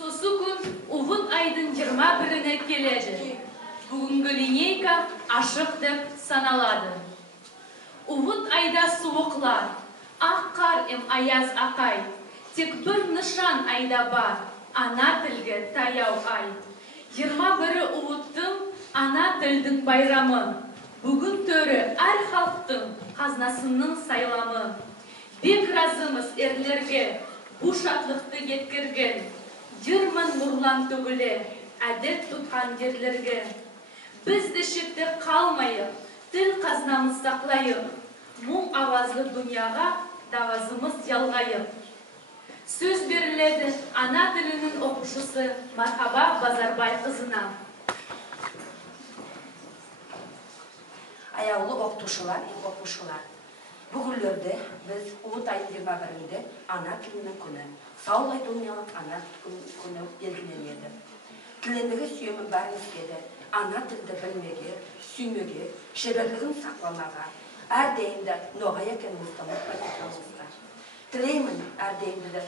Sosu kun Uhud aydın 21'ine keledi. Bugünkü lineyka aşık dep sanaladı. Uhud ayda soğuklar, ah kar em ayaz akay. Tek bir nişan ayda bar, ana tilge tayav ay. 21'i Uhud'tың ana tilдің bayramı. Bugün törü er halktың qaznasының saylamı. Bek razımız erlerge bu şatlıqты yetkirgen. 20 nurlan tөгілі әдет тұтқан ерлерге. Біз де шетте қалмайық, тіл қазнамыз сақлайық. Мұң авазлы дүнияға давазымыз ялғайық. Сөз беріледі ана тілінің оқушысы Мархаба Базарбай қызына. Аяулы оқытушылар, оқушылар. Бүгінлерде біз Uhud айының 21-інде ана тілінің күні, Саулай дүниялық ана күні белгіленеді. Тілендігі сүйемін бәріңізге де ана тілді білмеге, сүймеге, шеберлігін сақламаға, әрдейінде ноғай екенімізді ұмытпайтынымызға. Тілеймін әрдейінде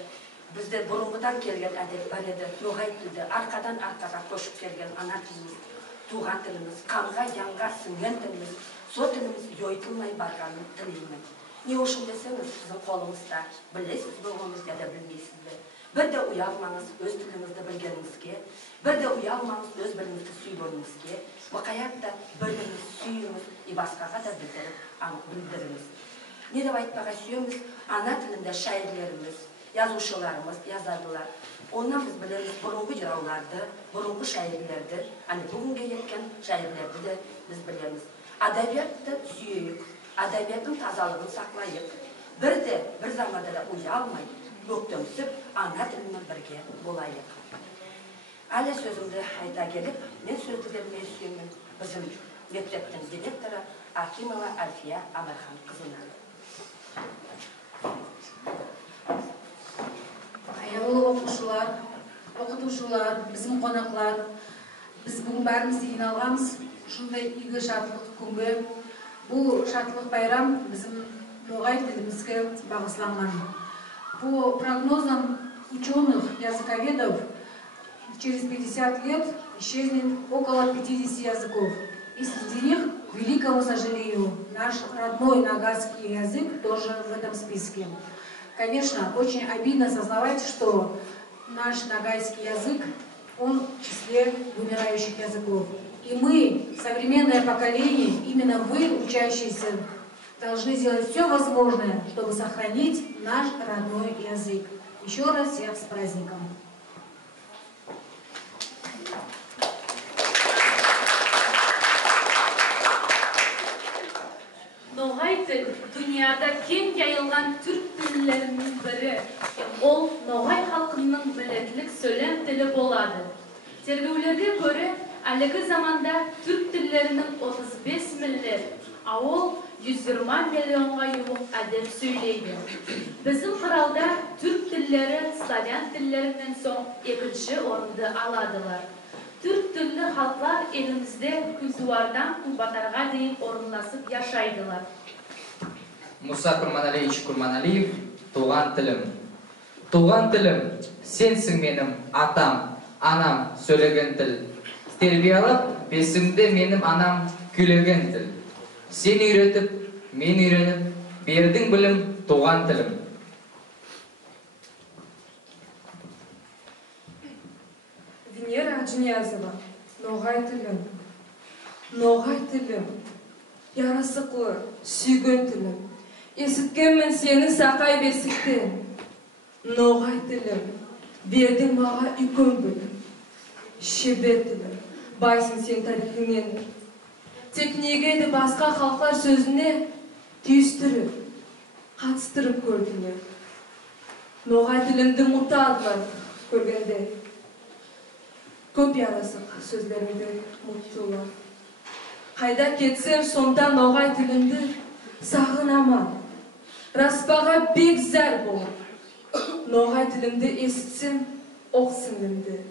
бізде бұрынғыдан келген әдет бар еді, ноғай тілді арқадан арқаға көшіп келген ана тіліміз, туған тіліміз, қанға, янға сіңген тіліміз, со тіліміз йойтылмай барғанын тілеймін. Не үшін десеңіз, сіздің қолыңызда, білесіз болғаныңызға да білмейсіз бе. Bir de uyalmanız öz тіліңізді білгеніңізге, bir de uyalmanız öz біліңізді сүйгеніңізге, мұқаят да біліңіз, сүйіңіз, и басқаға да білдіріңіз. Не деп айтпаға сүйеміз, ана тілінде шайырлеріміз, yazушыларымыз, yazardılar. Ondan biz biliriz burungu jıraуларды, burungu şairlerdi. Hani bugünkü yetken şairlerdi de biz biliriz. Adabiyatı süyüyük, adabiyatın tazalığını saklayıp, bir zamanda da uyalmayıp, öktümsüp, ana dilimle birge bolayık. Әлі sözümde ayta gelip, men sözді vermeye süyümün bizim mektepten direktörü Akimova Alfiya Amarhan kızına. Аяулы оқушылар, оқытушылар, bizim қонақлар, біз бүгін бәріміз жиналғанбыз шындай игі шатлық күнге. Бұл шатлық байрам bizim ноғай тілімізге бағысланған. По прогнозам ученых, языковедов, через 50 лет исчезнет около 50 языков. И среди них, к великому сожалению, наш родной нагайский язык тоже в этом списке. Конечно, очень обидно осознавать, что наш нагайский язык, он в числе вымирающих языков. И мы, современное поколение, именно вы, учащиеся, должны сделать все возможное, чтобы сохранить наш родной язык. Еще раз всех с праздником! Ноғай тіл dünyada кең yayılған түрк тіллерінің бірі. Ол ноғай халқының білетілік сөйлем тілі болады. Тергеулерге көре, әлігі заманда түрк тіллерінің 35 миллер, а ол 120 миллионға жуық әдеп сөйлейді. Біздің құралда түрк тіллері славян тіллерінен соң екінші орынды аладылар. Türk türlü halklar elimizde kültüvardan Kubatарға дейін орынласып yaşaydılar. Musa Kurmanalievich Kurmanaliyev, tuğan tilim. Tuğan tilim, sensin benim atam, anam söylegen til. Terbiyalap, besimde benim anam külegen til. Sen öğretip, men öğrenip, berdin bilim tuğan tilim. Венера Жинязова, ноғай тілім. Ноғай тілім, ярасықлы, сүйген тілім. Есіткенмін сені сақай бесіктен. Ноғай тілім, бердің маға үйкөн білім. Шебер тілім, байсың сен тарихыңнен. Тек негейді басқа халқар сөзіне түйістіріп, қатыстырып көрдіңер. Ноғай тілімді мұттадылар көргенде. Көп ярасық сөздеріңді мұттылар. Қайда кетсем, сонда ноғай тілімді сағынаман. Распаға бек зәр болып. Ноғай тілімді есітсем, оқ сіңімді.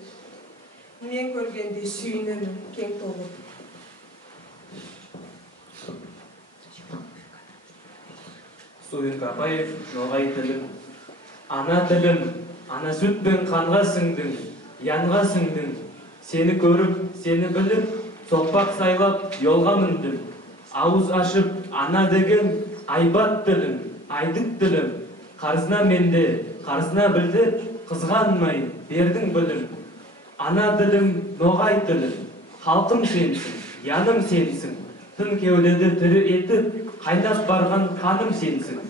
Мен көргенде сүйінемін кең толып. Суйық Апаев, ноғай тілім. Ана тілім, ана сүтпен қанға сіңдің. Yanға сіңдің. Seni көріп, seni біліп, соқпақ сайлап, yolға мүндім. Ауыз ашып, ана деген айбат тілім, айдық тілім. Қарызына менде, қарызына білді, қызғанмай, бердің білім. Ана тілім, ноғай тілім. Халқым сенсің, яным сенсің. Тын кеудеді тірі етіп, қайнап барған қаным сенсің.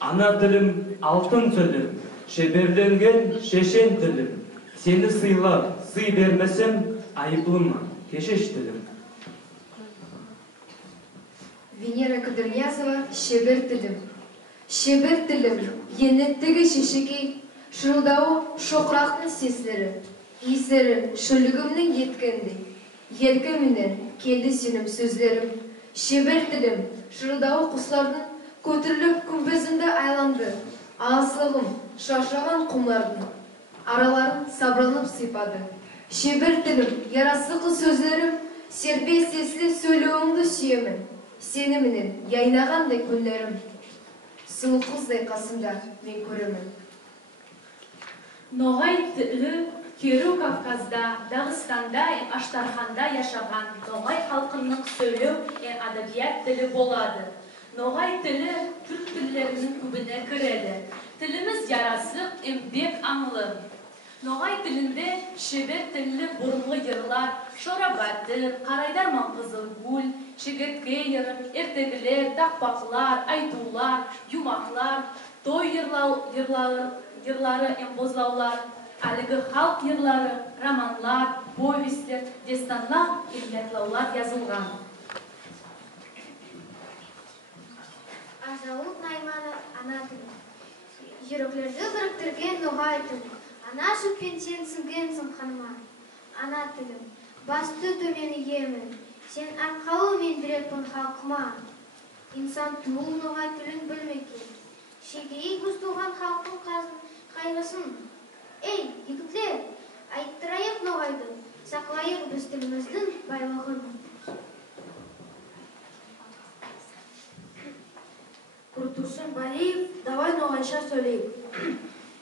Ана тілім, алтын тілім. Шеберленген шешен тілім. Seni сыйлап, сый бермесем, айыплыма, кешеш тілім. Венера Кадырниязова, шебер тілім. Шебер тілім, енеттігі шешекей, шырылдауы шоқырақтың сеслері, есері шөлігімнің еткенді, еркімінен келді сенім сөзлерім. Шебер тілім, шырылдауы құслардың көтіріліп күмбезімді айланды, аласылығым шашыраған құмлардың. Араларын сабырланып сипады. Шебер тілім, ярасықы сөзлерім, серпе сеслі сөйлеуіңді сүйемін. Сенімінен яйнағандай күндерім. Сұлу қыздай қасымда мен көремін. Ноғай тілі Керу Кавказда, Дағыстанда, Аштарханда яшаған Ноғай халқының сөйлеу әдебият тілі болады. Ноғай тілі түрк тілдерінің көбіне кіреді. Тіліміз ярасық, бек аңлы. Ноғай тілінде шебер тілі бұрынғы йырлар, шорабатыр, қарайдар маңқызыл гүл, шегіртке йыры, ертегілер, тақпақлар, айтулар, юмақлар, той йырлары, бозлаулар, әлігі халық йырлары, романлар, повестер, дестанлар, иллетлаулар yazılған. Азауыт найманы ана тілі. Жүректерді біріктірген ноғай тілі. Ана шөппен сен сіңгенсің ханыма. Ана тілім, басты төмені емін. Сен арқауы мен біретпін халқыма. İnsan туыл ноғай тілін білмекен. Шегейі көз туған халқын қайғысын. Ей, егітлер, айттырайық ноғайды. Сақлайық біз тіліміздің байлығын. Kurtulsun Baliyev, davay Noğayşa söyleyip.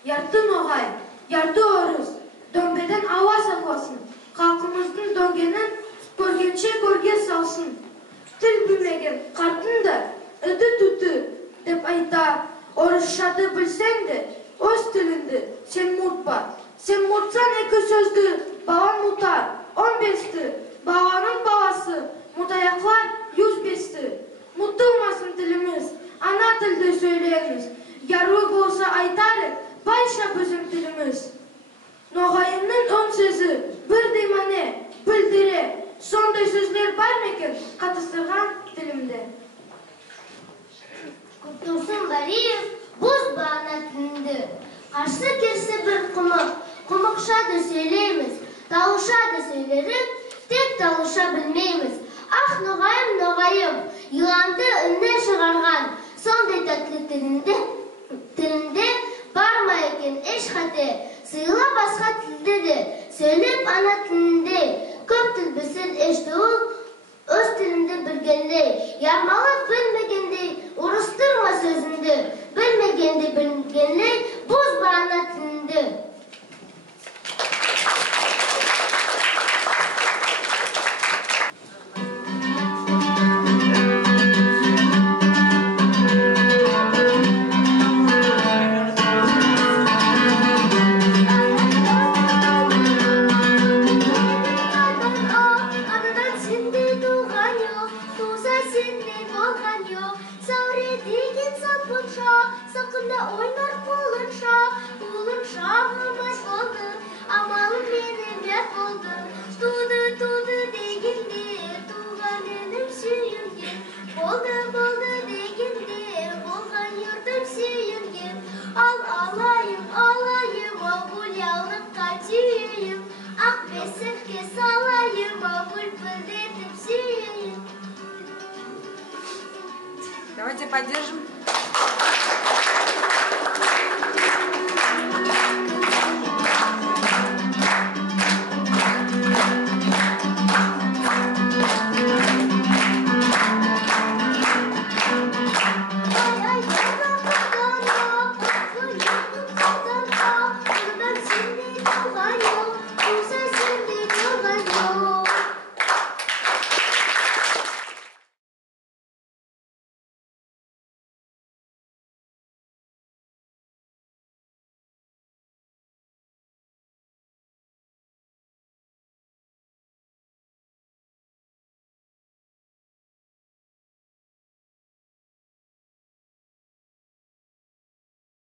Yartı Noğay, yartı oruz, döngeden ava saklasın. Halkımızın döngenen görgençe görge salsın. Til bilmegen kartın da ödü tütü dep aytar. Oruşşadı bilsen de öz tilinde sen mutma. Sen mutsan eki sözdü, baban mutar. 15'ti, babanın babası, mutayaklar 105'ti. Mutlu olmasın dilimiz. Ana tilde söyleyemiz. Yarı olsa aytarı, başa bizim dilimiz. Noğayımның ön sözü, bir deymane, bildire. Sonday sözler var meken katıştırgan dilimde. Kurtulsun Baliyev, buz bağına tilinde. Karşı kersi bir kumukşa da söyleyemiz. Davuşa da söylerim, tek davuşa bilmeyimiz. Ah Noğayım, Noğayım, yılandı önüne çıkargan. Sonday tatlı tilinde barmayken eş hati. Sıyla başka tilde de, söyleyip ana tilinde. Köp til bilsin eştuğul, öz tilinde bilgenley. Yarmalık bilmegendey, urusturma sözünde. Bilmegendey bilgenley, buz bağına tilinde. Давайте поддержим.